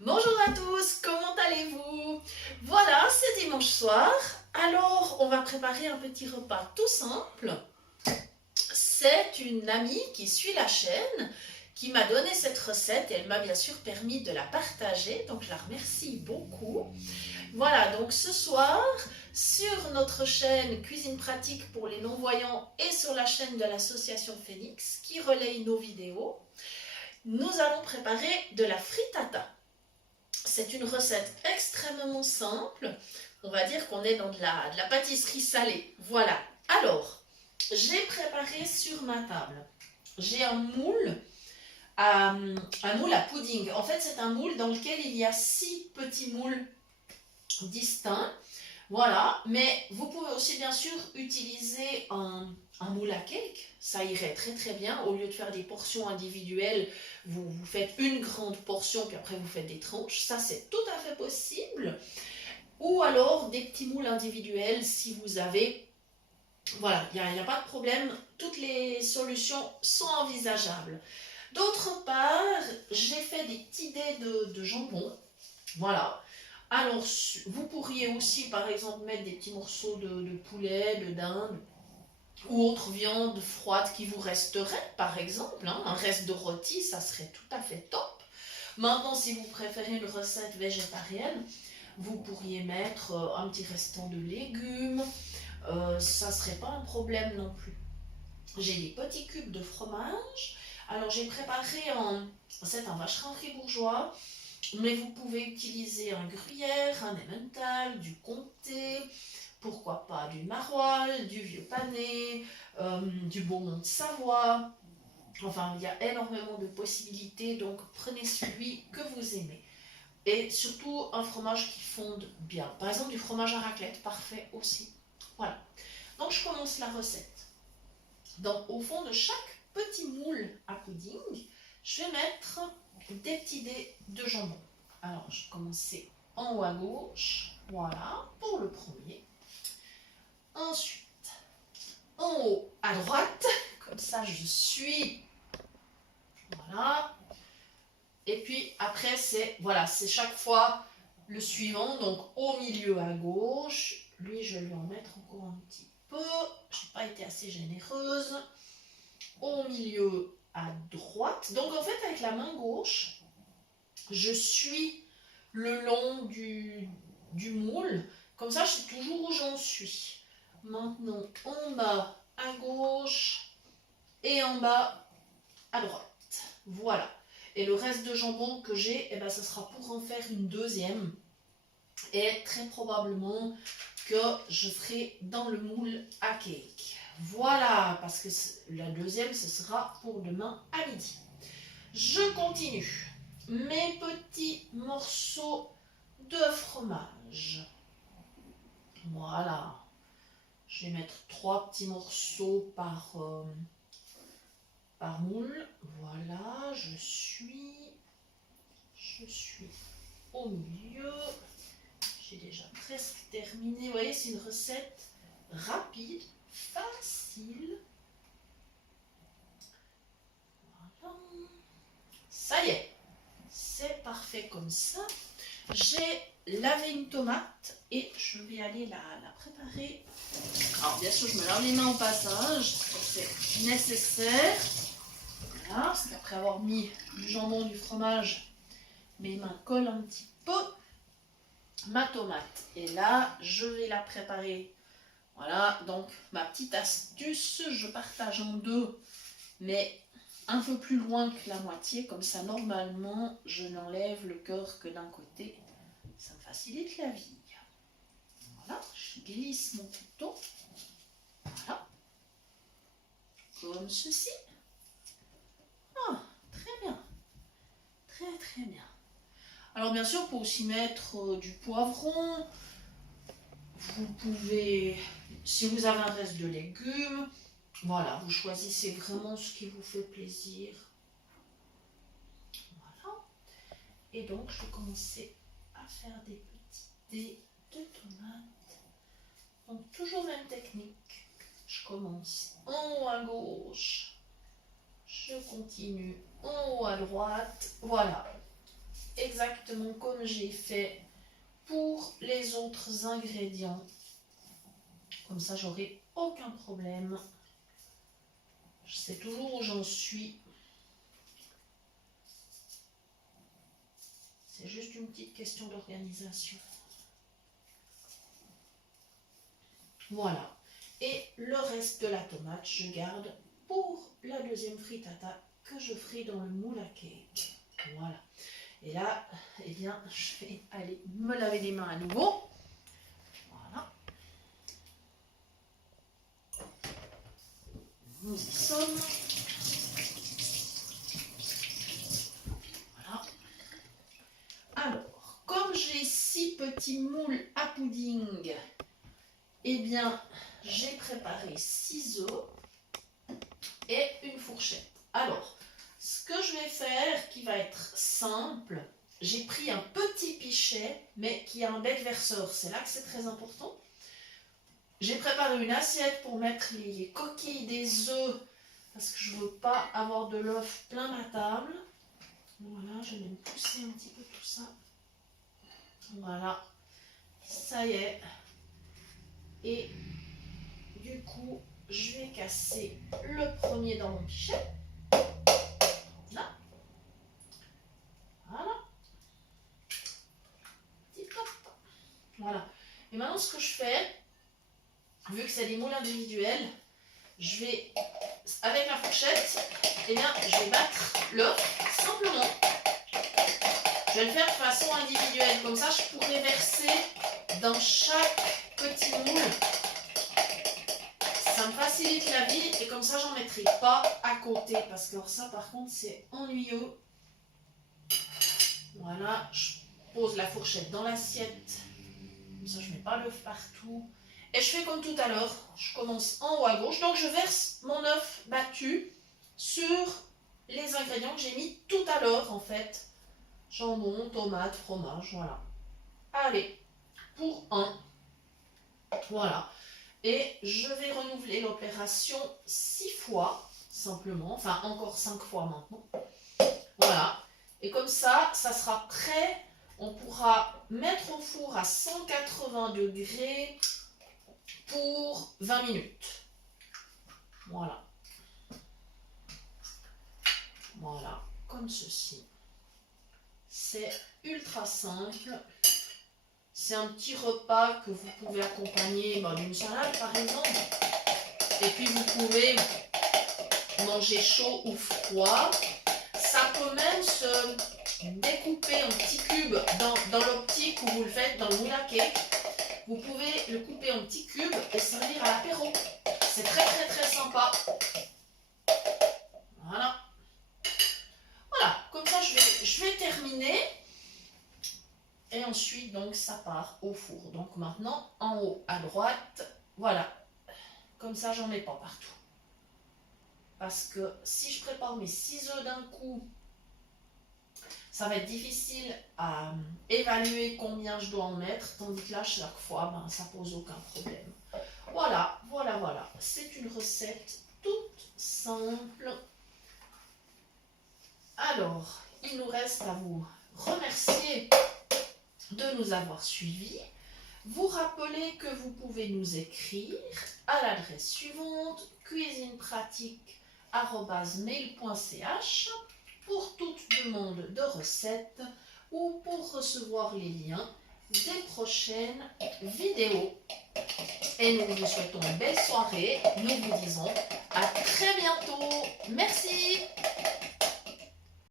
Bonjour à tous, comment allez-vous? Voilà, c'est dimanche soir. Alors, on va préparer un petit repas tout simple. C'est une amie qui suit la chaîne qui m'a donné cette recette et elle m'a bien sûr permis de la partager. Donc, je la remercie beaucoup. Voilà, donc ce soir, sur notre chaîne Cuisine pratique pour les non-voyants et sur la chaîne de l'association Phoenix qui relaye nos vidéos, nous allons préparer de la frittata. C'est une recette extrêmement simple. On va dire qu'on est dans de la pâtisserie salée. Voilà. Alors, j'ai préparé sur ma table. J'ai un moule à pudding. En fait, c'est un moule dans lequel il y a 6 petits moules distincts. Voilà. Mais vous pouvez aussi, bien sûr, utiliser un moule à cake. Ça irait très très bien. Au lieu de faire des portions individuelles, vous faites une grande portion, puis après vous faites des tranches. Ça, c'est tout à fait possible. Ou alors des petits moules individuels si vous avez. Voilà, il n'y a pas de problème. Toutes les solutions sont envisageables. D'autre part, j'ai fait des petits dés de jambon. Voilà. Alors, vous pourriez aussi, par exemple, mettre des petits morceaux de poulet, de dinde, ou autre viande froide qui vous resterait, par exemple. Un reste de rôti, ça serait tout à fait top. Maintenant, si vous préférez une recette végétarienne, vous pourriez mettre un petit restant de légumes. Ça ne serait pas un problème non plus. J'ai des petits cubes de fromage. Alors, j'ai préparé c'est un vacherin fribourgeois, mais vous pouvez utiliser un gruyère, un emmental, du comté, pourquoi pas du maroilles, du vieux pané, du beaumont de Savoie. Enfin, il y a énormément de possibilités, donc prenez celui que vous aimez. Et surtout, un fromage qui fonde bien. Par exemple, du fromage à raclette, parfait aussi. Voilà. Donc, je commence la recette. Donc, au fond de chaque petit moule à pudding, je vais mettre des petits dés de jambon. Alors, je vais commencer en haut à gauche. Voilà, pour le premier. Ensuite, en haut à droite. Comme ça, je suis. Voilà. Et puis, après, c'est chaque fois le suivant. Donc, au milieu à gauche. Lui, je vais lui en mettre encore un petit peu. Je n'ai pas été assez généreuse. Au milieu à droite. Donc, en fait, avec la main gauche, je suis le long du moule. Comme ça, je sais toujours où j'en suis. Maintenant, en bas à gauche et en bas à droite. Voilà. Et le reste de jambon que j'ai, eh ben, ça sera pour en faire une deuxième. Et très probablement que je ferai dans le moule à cake. Voilà, parce que la deuxième, ce sera pour demain à midi. Je continue. Mes petits morceaux de fromage. Voilà. Je vais mettre 3 petits morceaux par moule. Voilà, je suis au milieu. J'ai déjà presque terminé. Vous voyez, c'est une recette rapide, facile. Voilà. Ça y est, c'est parfait comme ça. J'ai lavé une tomate et je vais aller la préparer. Alors bien sûr, je me lave les mains au passage, c'est nécessaire. Voilà, parce qu'après avoir mis du jambon, du fromage, mes mains collent un petit peu. Ma tomate est là, je vais la préparer. Voilà, donc ma petite astuce, je partage en deux, mais un peu plus loin que la moitié, comme ça normalement je n'enlève le cœur que d'un côté, ça me facilite la vie. Voilà, je glisse mon couteau, voilà, comme ceci. Ah, très bien, très très bien. Alors bien sûr, pour aussi mettre du poivron, vous pouvez, si vous avez un reste de légumes, voilà, vous choisissez vraiment ce qui vous fait plaisir. Voilà. Et donc, je vais commencer à faire des petits dés de tomates. Donc, toujours même technique. Je commence en haut à gauche. Je continue en haut à droite. Voilà. exactement comme j'ai fait pour les autres ingrédients. Comme ça, j'aurai aucun problème. Je sais toujours où j'en suis. C'est juste une petite question d'organisation. Voilà. Et le reste de la tomate, je garde pour la deuxième frittata que je ferai dans le moule à cake. Voilà. Et là, eh bien, je vais aller me laver les mains à nouveau. Voilà. Nous y sommes. Voilà. Alors, comme j'ai 6 petits moules à pudding, eh bien, j'ai préparé 6 œufs et une fourchette. Alors, ce que je vais faire qui va être simple, j'ai pris un petit pichet, mais qui a un bec verseur. C'est là que c'est très important. J'ai préparé une assiette pour mettre les coquilles des œufs, parce que je ne veux pas avoir de l'œuf plein ma table. Voilà, je vais même pousser un petit peu tout ça. Voilà, ça y est. Et du coup, je vais casser le premier dans mon pichet. Là. Voilà. Petit pop. Voilà. Et maintenant, ce que je fais, vu que c'est des moules individuels, je vais, avec la fourchette, eh bien, je vais battre l'œuf simplement. Je vais le faire de façon individuelle. Comme ça, je pourrais verser dans chaque petit moule. Ça me facilite la vie et comme ça, j'en mettrai pas à côté. Parce que ça, par contre, c'est ennuyeux. Voilà, je pose la fourchette dans l'assiette. Comme ça, je ne mets pas l'œuf partout. Et je fais comme tout à l'heure. Je commence en haut à gauche. Donc, je verse mon œuf battu sur les ingrédients que j'ai mis tout à l'heure, en fait. Jambon, tomate, fromage, voilà. Allez, pour un. Voilà. Et je vais renouveler l'opération 6 fois, simplement. Enfin, encore 5 fois maintenant. Voilà. Et comme ça, ça sera prêt. On pourra mettre au four à 180 degrés pour 20 minutes. Voilà. Voilà, comme ceci. C'est ultra simple. C'est un petit repas que vous pouvez accompagner d'une salade par exemple. Et puis vous pouvez manger chaud ou froid. Ça peut même se découper en petits cubes dans l'optique où vous le faites dans le moule à cake. Vous pouvez le couper en petits cubes et servir à l'apéro. C'est très très très sympa. Voilà. Voilà, comme ça je vais terminer. Et ensuite, donc, ça part au four. Donc maintenant, en haut à droite, voilà. Comme ça, j'en mets pas partout. Parce que si je prépare mes 6 œufs d'un coup, ça va être difficile à évaluer combien je dois en mettre. Tandis que là, chaque fois, ça pose aucun problème. Voilà, voilà, voilà. C'est une recette toute simple. Alors, il nous reste à vous remercier de nous avoir suivis. Vous rappelez que vous pouvez nous écrire à l'adresse suivante cuisinepratique@mail.ch pour toute demande de recettes ou pour recevoir les liens des prochaines vidéos. Et nous vous souhaitons une belle soirée. Nous vous disons à très bientôt. Merci.